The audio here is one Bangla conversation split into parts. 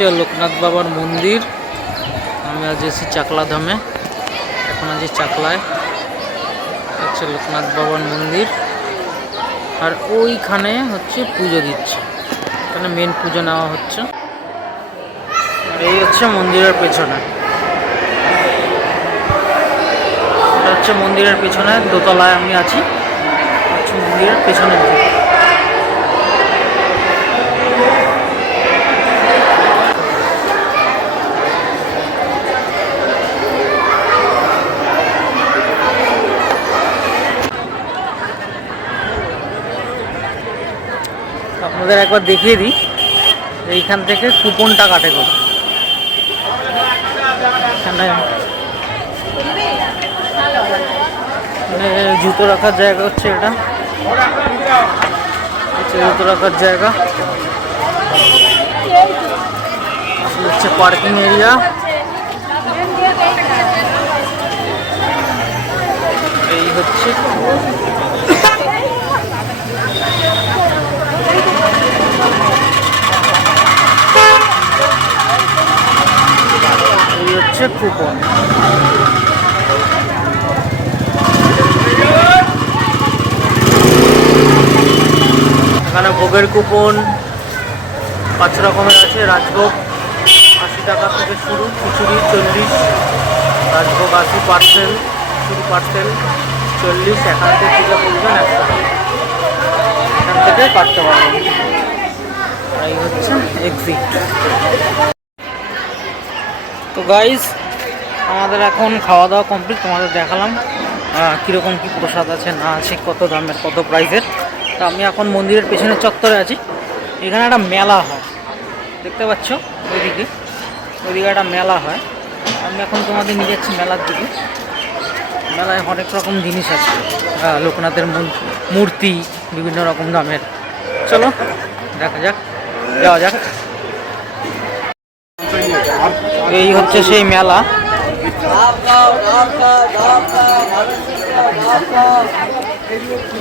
হচ্ছে লোকনাথ বাবার মন্দির। আমি আজ এসেছি চাকলা ধামে। এখন আছি চাকলায়। হচ্ছে লোকনাথ বাবার মন্দির। আর ওইখানে হচ্ছে পুজো দিচ্ছে। এখানে মেন পুজো নেওয়া হচ্ছে। আর এই হচ্ছে মন্দিরের পেছনে। হচ্ছে মন্দিরের পেছনে। দোতলায় আমি আছি। হচ্ছে মন্দিরের পেছনে আপনাদের একবার দেখিয়ে দিই। এইখান থেকে কুপনটা কাটে করে এখানে এখানে জুতো রাখার জায়গা হচ্ছে এটা। জুতো রাখার জায়গা। হচ্ছে পার্কিং এরিয়া। এই হচ্ছে এই হচ্ছে কুপন। এখানে ভোগের কুপন, পাঁচ রকমের আছে, রাজভোগ, আশি টাকা থেকে শুরু, খিচুড়ি চল্লিশ, রাজভোগ আশি পার্সেল খিচুড়ি পার্সেল চল্লিশ, এখান থেকে পূজা করবেন একশো এখান থেকে কাটতে পারবেন। এই হচ্ছে এক্সিট তো গাইজ আমাদের এখন খাওয়া দাওয়া কমপ্লিট তোমাদের দেখালাম কীরকম কী প্রসাদ আছে, না আছে, কত দামের, কত প্রাইসের তো আমি এখন মন্দিরের পেছনের চত্বরে আছি। এখানে একটা মেলা হয়। দেখতে পাচ্ছ? ওইদিকে। ওইদিকে একটা মেলা হয়। আমি এখন তোমাদের নিয়ে যাচ্ছি মেলার দিকে। মেলায় অনেক রকম জিনিস আছে। লোকনাথের মূর- মূর্তি, বিভিন্ন রকম দামের। চলো, দেখা যাক। যাওয়া যাক। এই হচ্ছে সেই মেলা।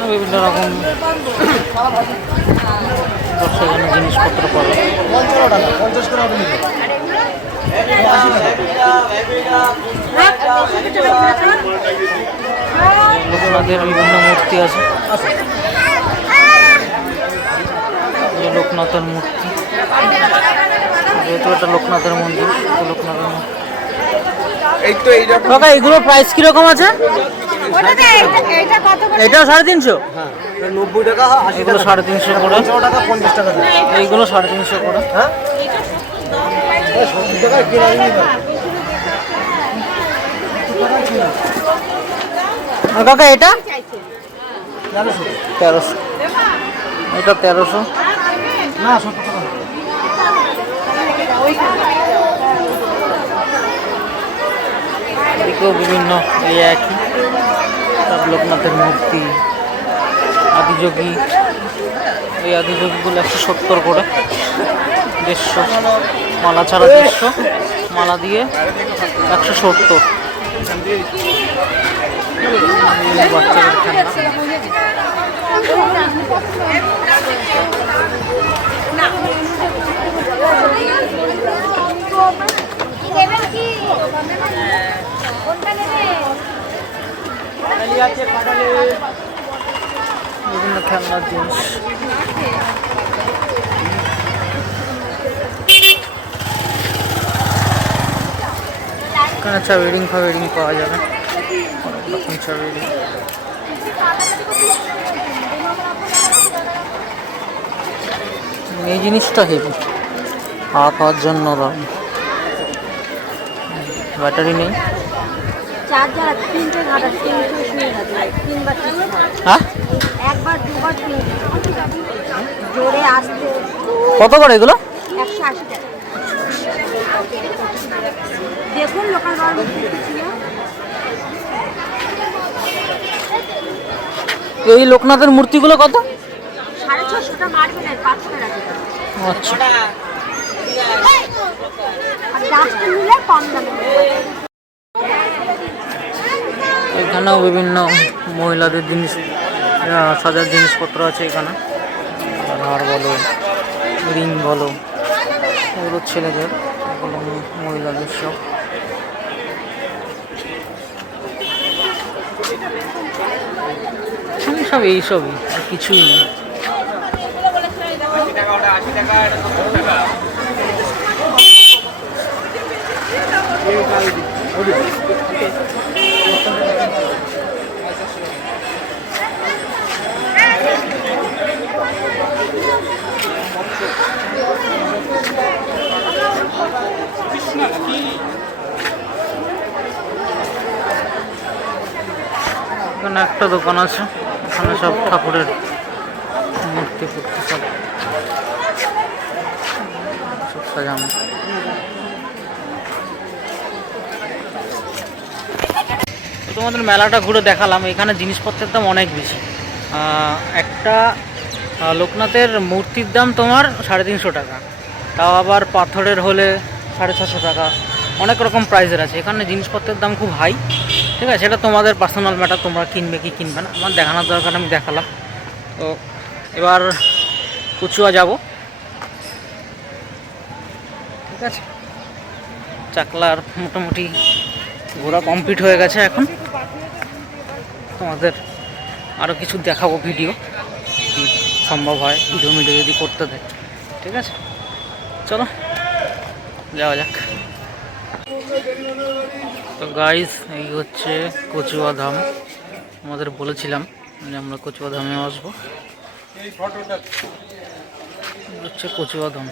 বিভিন্ন রকম দর্শকের জিনিসপত্র পাবে লোকনাথের বিভিন্ন মূর্তি আছে। লোকনাথের মূর্তি। যেহেতু এটা লোকনাথের মন্দির লোকনাথের এই তো এইরকম কাকা এগুলো প্রাইস কীরকম আছে? এটাও সাড়ে তিনশো? হ্যাঁ নব্বই টাকা এগুলো সাড়ে তিনশো করে। টাকা পঞ্চাশ টাকা। এইগুলো সাড়ে তিনশো করে। হ্যাঁ? কাকা এটা? তেরোশো। এটা তেরোশো। না সত্তর বিভিন্ন এই একই। সব লোকনাথের মূর্তি, আদিযোগী। এই আদিযোগীগুলো একশো সত্তর করে। দেড়শো। মালা ছাড়া দেড়শো। মালা দিয়ে একশো সত্তর। বাচ্চাদের বিভিন্ন খেলনার জিনিস এখানে চা রিডিং ফা রিডিং পাওয়া যাবে। অনেক এই জিনিসটা হেভি হাওয়া খাওয়ার জন্য দাম ব্যাটারি নেই। চার্জার তিনটে ঘাটা তিনটে শুয়ে গেছে তিনবার হ্যাঁ? একবার দুবার তিনটে জোরে আসতে কত করে এগুলো? একশো আশি টাকা। দেখুন লোকাল এই লোকনাথের মূর্তিগুলো কত? সাড়ে ছশোটা মারবে না পাথরের আছে আচ্ছা। এখানেও বিভিন্ন মহিলাদের জিনিস সাজার জিনিসপত্র আছে এখানে। হার বলো, রিং বলো, এগুলো ছেলেদের মহিলাদের সব। সব এইসবই কিছুই নেই। এখানে একটা দোকান আছে এখানে সব ঠাকুরের মূর্তি ফুর্তি সব। সব সাজানো। তোমাদের মেলাটা ঘুরে দেখালাম, এখানে জিনিসপত্রের দাম অনেক বেশি। একটা লোকনাথের মূর্তির দাম তোমার সাড়ে তিনশো টাকা, তাও আবার পাথরের হলে সাড়ে ছশো টাকা, অনেক রকম প্রাইসের আছে। এখানে জিনিসপত্রের দাম খুব হাই ঠিক আছে? সেটা তোমাদের পার্সোনাল ম্যাটার তোমরা কিনবে কি কিনবে না, আমার দেখানোর দরকার, আমি দেখালাম। তো, এবার কুচুয়া যাব। ঠিক আছে? চাকলার মোটামুটি ঘোরা কমপ্লিট হয়ে গেছে এখন। তোমাদের আরও কিছু দেখাবো ভিডিও, যদি সম্ভব হয়, ভিডিও মিডিও যদি করতে দেয়। ঠিক আছে? চলো, যাওয়া যাক। তো গাইস এই হচ্ছে কচুয়া ধাম। আমাদের বলেছিলাম যে আমরা কচুয়া ধামে আসব। হচ্ছে কচুয়া ধাম।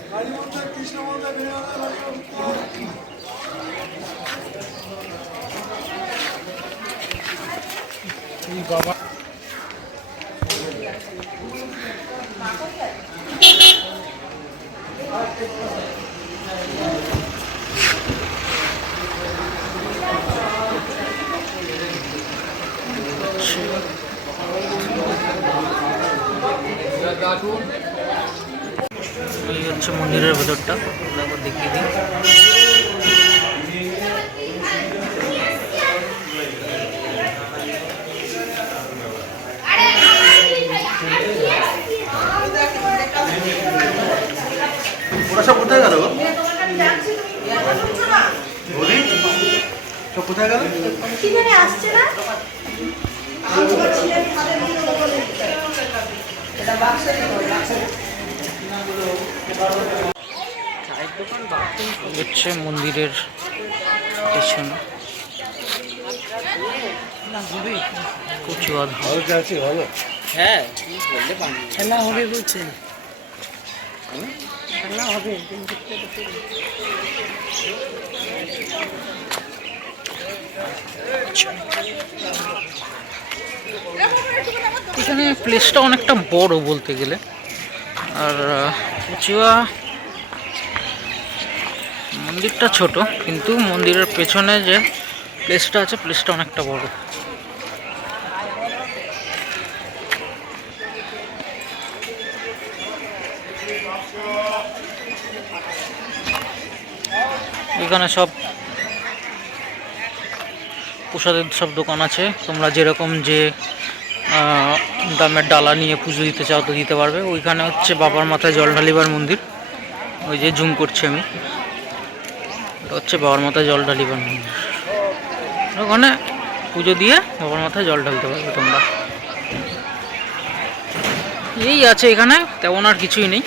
এই হচ্ছে মন্দিরের ভেতরটা। দেখো দেখিয়ে দিই ওরা সব কোথায় গেল গো? বৌদি, সব কোথায় গেল? হচ্ছে মন্দিরের পেছনে। কচুয়া ধাম ভালো আছে ভালো। হ্যাঁ খেলা হবে বলছে। খেলা হবে। এখানে প্লেসটা অনেকটা বড় বলতে গেলে। আর কচুয়া মন্দিরটা ছোট, কিন্তু মন্দিরের পেছনে যে প্লেসটা আছে প্লেসটা অনেকটা বড়। এখানে সব প্রসাদের সব দোকান আছে। তোমরা যেরকম যে দামের ডালা নিয়ে পুজো দিতে চাও তো দিতে পারবে। ওইখানে হচ্ছে বাবার মাথায় জল ঢালিবার মন্দির। ওই যে জুম করছি আমি। এটা হচ্ছে বাবার মাথায় জল ঢালিবার মন্দির। ওখানে পুজো দিয়ে বাবার মাথায় জল ঢালতে পারবে তোমরা। এই আছে এখানে, তেমন আর কিছুই নেই।